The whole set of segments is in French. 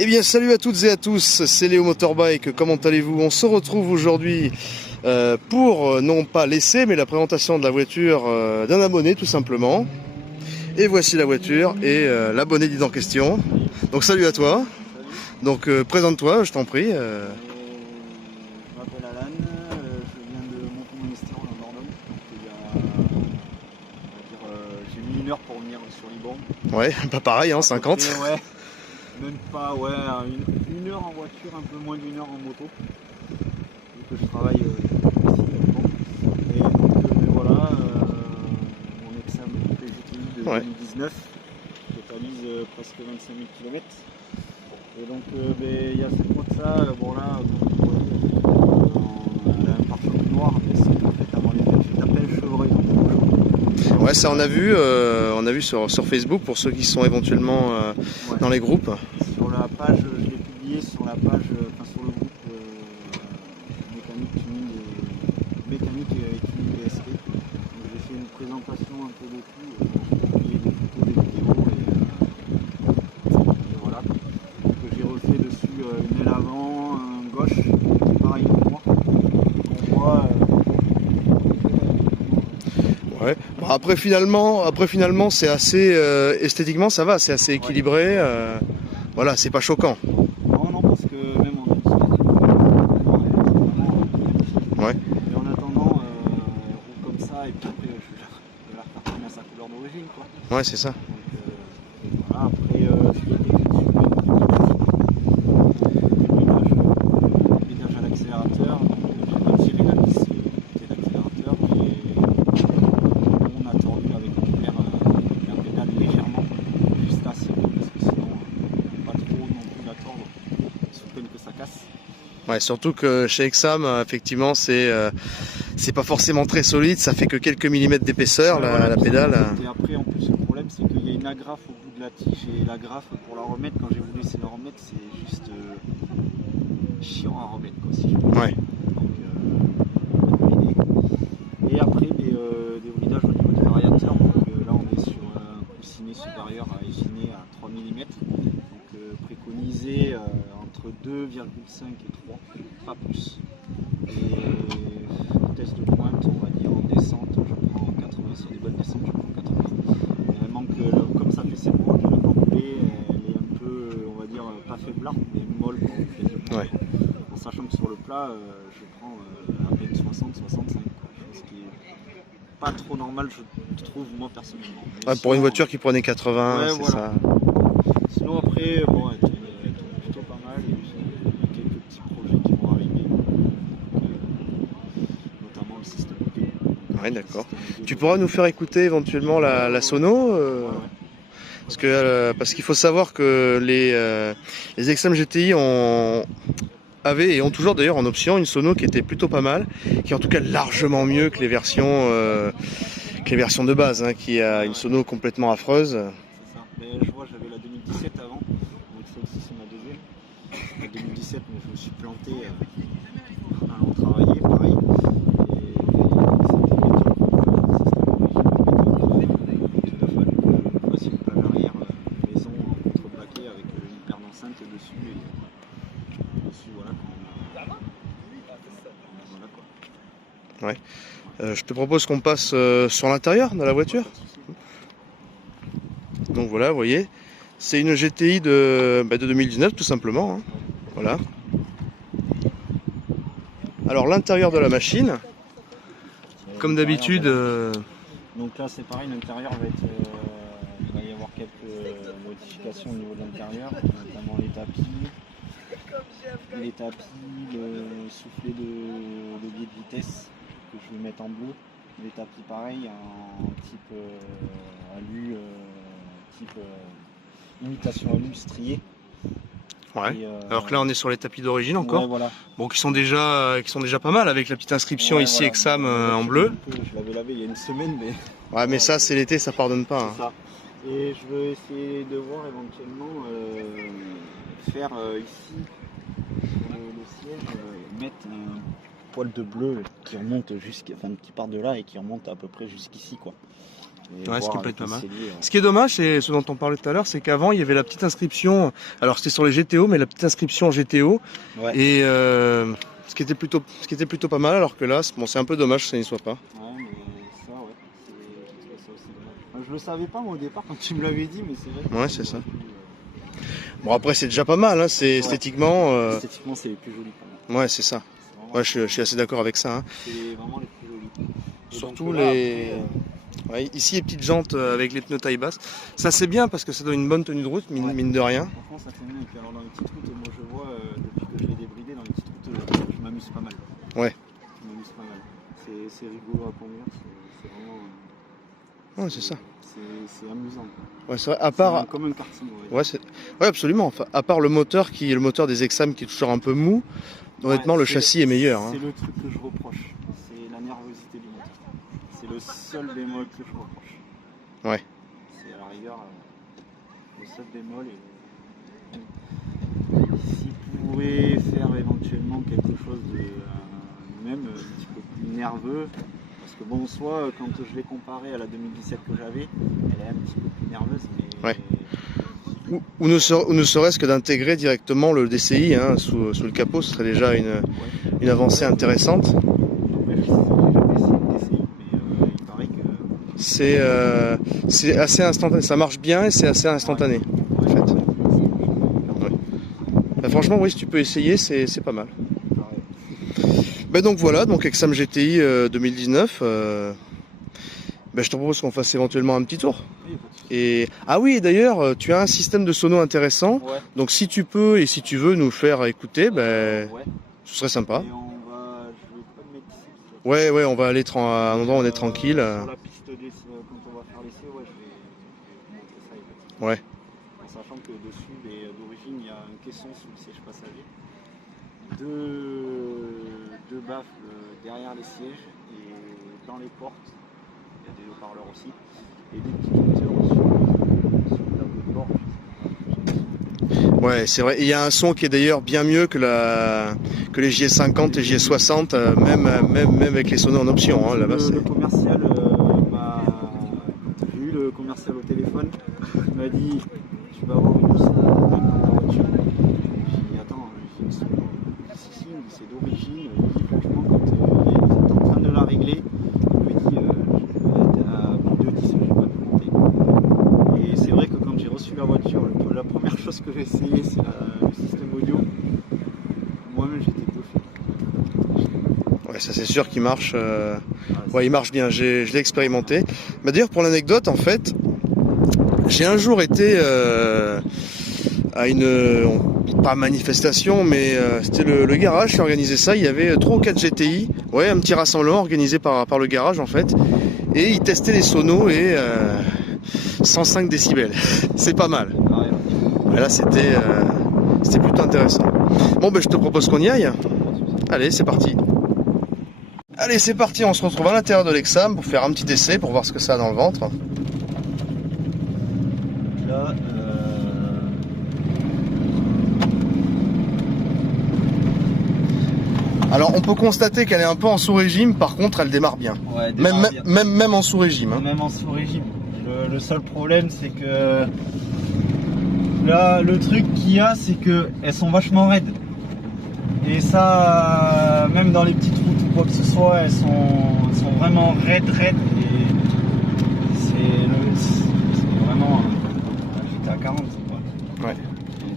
Eh bien salut à toutes et à tous, c'est Léo Motorbike, comment allez-vous? On se retrouve aujourd'hui pour non pas l'essai mais la présentation de la voiture d'un abonné tout simplement. Et voici la voiture et l'abonné dit en question. Donc salut à toi. Salut, Donc présente-toi, je t'en prie. je m'appelle Alan, je viens de Monton-Monestero en Dordogne. J'ai mis 1 heure pour venir sur Libourne. Ouais, pas pareil, hein, À peu 50. près, ouais, même pas, ouais, une heure en voiture, un peu moins d'1 heure en moto. Vu que je travaille ici à Libourne. Et donc, voilà, mon examen de PGTI de Ouais. 2019 totalise presque 25 000 km. Et donc il y a 7 mois de ça, bon là, elle a un pare-choc noir, mais c'est complètement léger. J'ai tapé le chevreuil dans le Ouais, ça on a vu sur Facebook pour ceux qui sont éventuellement ouais. dans les groupes. Sur la page, je l'ai publié sur la page, enfin sur le groupe mécanique et tuning DSP. Donc j'ai fait une présentation un peu de tout, j'ai publié des photos, des vidéos et voilà. Donc j'ai refait dessus une aile avant, un gauche, qui est pareil pour moi. Pour moi, Ouais. Bon, après finalement c'est assez esthétiquement ça va, c'est assez équilibré. Voilà, c'est pas choquant. non, non, parce que même en dessous, Ouais. mais en attendant, elle roule comme ça, et puis après, je vais la refaire tourner à sa couleur d'origine, quoi. Ouais, c'est ça. Donc, voilà, après, ce qui était critique, le pédage à l'accélérateur, donc j'ai pas tiré la vis l'accélérateur, mais on a tordu avec la pédale légèrement, juste assez, parce que sinon, pas trop non plus la tordre, sous peine que ça casse. Ouais, surtout que chez Exam, effectivement, c'est pas forcément très solide, ça fait que quelques millimètres d'épaisseur Voilà, la pédale. et après, en plus, le problème, c'est qu'il y a une agrafe au bout de la tige, et l'agrafe, pour la remettre, quand j'ai voulu essayer de la remettre, c'est juste chiant à remettre, quoi, si je peux dire. Ouais. Donc, et après, des bridages au niveau du variateur, donc là, on est sur un coussinet supérieur à échiner à 3 mm, donc préconisé entre 2,5 et 3, pas plus. Et vitesse de pointe, on va dire en descente, je prends 80, sur des bonnes descentes, je prends 80. Et elle manque, comme ça fait 7 mois qu'elle n'a pas roulé, elle est un peu, on va dire, pas faiblarde, mais molle quoi, en vitesse de pointe. Ouais. En sachant que sur le plat, je prends à peine 60, 65, quoi, ce qui est pas trop normal, je trouve, moi personnellement. Ouais, pour une voiture qui prenait 80, ouais, c'est voilà. ça. Sinon, après, bon, elle tourne plutôt pas mal, et puis il y a quelques petits projets qui vont arriver, notamment le système audio. Ouais, d'accord. Tu pourras nous faire écouter éventuellement la sono Ouais, ouais. parce qu'il faut savoir que les Exam GTI avaient et ont toujours d'ailleurs en option une sono qui était plutôt pas mal, qui est en tout cas largement mieux que les versions de base, hein, qui a une sono complètement affreuse. C'est ça. Mais je vois, j'avais la 2017 avant, donc celle-ci c'est ma deuxième. La 2017, mais je me suis planté en allant travailler, pareil. Et c'était médiocre, quoi. Le système original médiocre. Donc il a fallu que je fasse une plage arrière maison contreplaquée avec une paire d'enceintes dessus. Et dessus, voilà, voilà quoi. Ouais. Je te propose qu'on passe sur l'intérieur de la voiture. Donc voilà, vous voyez, c'est une GTI de 2019 tout simplement, hein. Voilà. Alors l'intérieur de la machine, comme d'habitude. Donc là c'est pareil, l'intérieur va être, il va y avoir quelques modifications au niveau de l'intérieur, notamment les tapis, le soufflet de levier de vitesse que je vais mettre en bleu, les tapis pareil en type alu, type imitation alu strié. Ouais. Et, Alors que là on est sur les tapis d'origine encore. Ouais, voilà. Bon, qui sont déjà pas mal avec la petite inscription Ouais, ici voilà. Exam en bleu. Je l'avais lavé il y a une semaine, mais Ouais, mais ça c'est l'été, ça pardonne pas, hein. c'est ça. Et je veux essayer de voir éventuellement faire ici sur le siège, mettre un poil de bleu qui remonte enfin qui part de là et qui remonte à peu près jusqu'ici quoi. Et Ouais, ce voir qui peut avec être pas les mal. celliers, Ce qui est dommage, et ce dont on parlait tout à l'heure, c'est qu'avant il y avait la petite inscription, alors c'était sur les GTO, mais la petite inscription GTO, Ouais. et ce qui était plutôt pas mal, alors que là, bon, c'est un peu dommage que ça n'y soit pas. Ouais, mais ça, ouais, je trouvais ça aussi dommage. Enfin, je le savais pas moi au départ quand tu me l'avais dit, mais c'est vrai que Ouais, c'est ça. Bon, après c'est déjà pas mal, hein, c'est esthétiquement. Esthétiquement, c'est les plus jolis pour moi. Ouais, c'est ça. C'est vraiment- Ouais, je suis assez d'accord avec ça. Hein. C'est vraiment les plus jolis. Et Surtout donc, là, les. après, Ouais, ici, les petites jantes avec les pneus taille basse. Ça, c'est bien parce que ça donne une bonne tenue de route, Ouais. mine de rien. franchement, ça fait bien. Et puis alors dans les petites routes, moi je vois depuis que je l'ai débridé, dans les petites routes, je m'amuse pas mal. Ouais. Je m'amuse pas mal. C'est rigolo à conduire, c'est vraiment. Ouais, c'est ça. C'est amusant. Quoi. Ouais, c'est vrai. À part. Comme un karting. Ouais, ouais, absolument. Enfin, à part le moteur le moteur des Exam qui est toujours un peu mou, honnêtement, le châssis est meilleur. Hein. C'est le truc que je reproche. C'est la nervosité du moteur. C'est le seul bémol que je reproche. Ouais. C'est à la rigueur le seul bémol. S'il pouvait faire éventuellement quelque chose de même un petit peu plus nerveux, parce que bon, soit quand je l'ai comparé à la 2017 que j'avais, elle est un petit peu plus nerveuse, mais. Ouais. Ou ne serait-ce que d'intégrer directement le DCI hein, sous le capot, ce serait déjà une avancée intéressante. Après, j'ai jamais essayé le DCI, mais il paraît que. C'est assez instantané, ça marche bien et c'est assez instantané. Ouais. En fait. Ouais. Bah, franchement, oui, si tu peux essayer, c'est pas mal. Ben donc voilà, donc Exam GTI 2019. Ben je te propose qu'on fasse éventuellement un petit tour. Et ah oui, d'ailleurs, tu as un système de sono intéressant. Ouais. Donc si tu peux et si tu veux nous faire écouter, ben Ouais. ce serait sympa. Et je vais pas me mettre ici. Ouais, on va aller à un endroit où on est tranquille. Sur la piste d'essai, quand on va faire l'essai, ouais, je vais montrer ça. Effectivement. Ouais. En sachant que dessus, d'origine, il y a un caisson sous le siège passager, deux baffles derrière les sièges et dans les portes, il y a des haut-parleurs aussi, et des petits moteurs sur le tableau de bord. Ouais, c'est vrai. Il y a un son qui est d'ailleurs bien mieux que les JS50 et JS60, même avec les sonos en option. Hein, là-bas, le commercial, j'ai eu le commercial au téléphone, il m'a dit tu vas avoir une son dans ta voiture. J'ai dit attends, j'ai une son. Si, c'est d'origine. Il dit franchement quand il est en train de la régler, il me dit à plus de 10, j'ai pas pu monter. Et c'est vrai que quand j'ai reçu la voiture, la première chose que j'ai essayé c'est le système audio. Moi-même j'étais bluffé. Ouais, ça c'est sûr qu'il marche. Ouais, il marche bien. Je l'ai expérimenté. Bah, d'ailleurs, pour l'anecdote, en fait, j'ai un jour été à pas manifestation, mais c'était le garage qui organisait ça. Il y avait 3 ou 4 GTI. Ouais, un petit rassemblement organisé par le garage en fait. Et ils testaient les sonos et 105 décibels. C'est pas mal. Et là, c'était plutôt intéressant. Bon, ben je te propose qu'on y aille. Allez, c'est parti. Allez, c'est parti, on se retrouve à l'intérieur de l'Exam pour faire un petit essai, pour voir ce que ça a dans le ventre. Là, Alors, on peut constater qu'elle est un peu en sous-régime, par contre, elle démarre bien. ouais, Même en sous-régime. Hein. Même en sous-régime. Le seul problème, c'est que là, le truc qu'il y a, c'est qu'elles sont vachement raides. Et ça, même dans les petites routes ou quoi que ce soit, elles sont vraiment raides. Et c'est vraiment. J'étais à 40. Quoi. Ouais.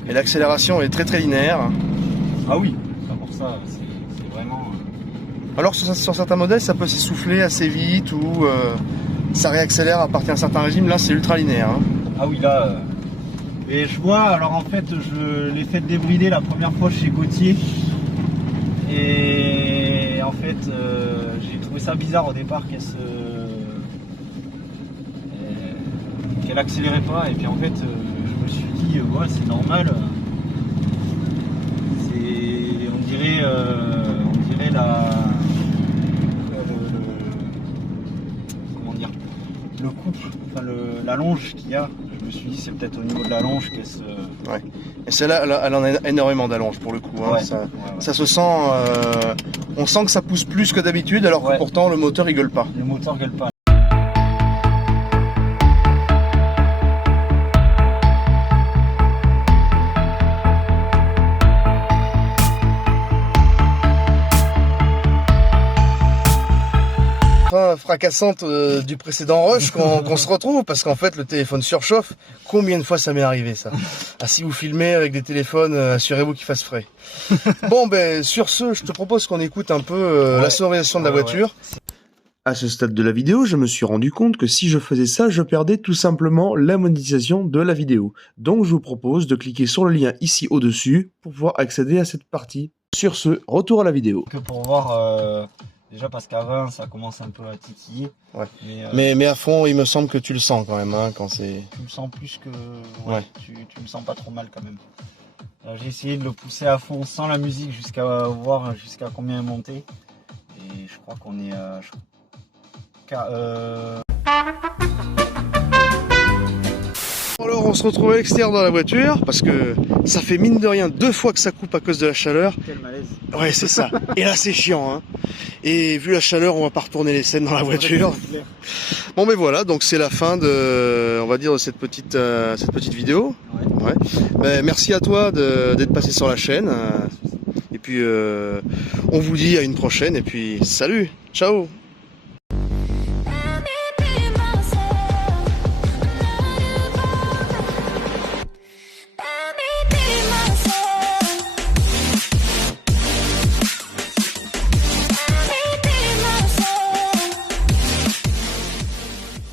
Et l'accélération est très linéaire. Ah oui, pour ça, c'est vraiment. Alors sur certains modèles, ça peut s'essouffler assez vite ou ça réaccélère à partir d'un certain régime. Là, c'est ultra linéaire. Hein. Ah oui, là. Et je vois, alors en fait, je l'ai fait débrider la première fois chez Gauthier. Et en fait, j'ai trouvé ça bizarre au départ qu'elle accélérait pas. Et puis en fait, je me suis dit, ouais, c'est normal. On dirait comment dire, le couple, enfin la longe qu'il y a. Je me suis dit, c'est peut-être au niveau de la longe qu'elle se. Ouais. Et celle-là, elle en a énormément d'allonge pour le coup. Hein. Ouais, ça se sent. On sent que ça pousse plus que d'habitude, alors que pourtant le moteur il gueule pas. Le moteur gueule pas. fracassante du précédent rush qu'on se retrouve, parce qu'en fait le téléphone surchauffe. Combien de fois ça m'est arrivé ça? Ah, si vous filmez avec des téléphones, assurez-vous qu'ils fassent frais. Bon ben sur ce, je te propose qu'on écoute un peu la sonorisation de la voiture. À ce stade de la vidéo, je me suis rendu compte que si je faisais ça, je perdais tout simplement la monétisation de la vidéo. Donc je vous propose de cliquer sur le lien ici au-dessus pour pouvoir accéder à cette partie. Sur ce, retour à la vidéo. Que pour voir, déjà parce qu'avant ça commence un peu à titiller. Ouais. Mais, à fond, il me semble que tu le sens quand même, hein, quand c'est... tu le sens plus que... Ouais. Tu le sens pas trop mal quand même. J'ai essayé de le pousser à fond sans la musique jusqu'à voir jusqu'à combien monter. Et je crois qu'on est... Alors on se retrouve à l'extérieur dans la voiture parce que ça fait mine de rien 2 fois que ça coupe à cause de la chaleur. Quel malaise. Ouais, c'est ça. Et là c'est chiant, hein. Et vu la chaleur, on va pas retourner les scènes dans la voiture. Bon mais voilà, donc c'est la fin de, on va dire, de cette petite vidéo. Ouais. Ben, merci à toi d'être passé sur la chaîne. Et puis on vous dit à une prochaine et puis salut, ciao.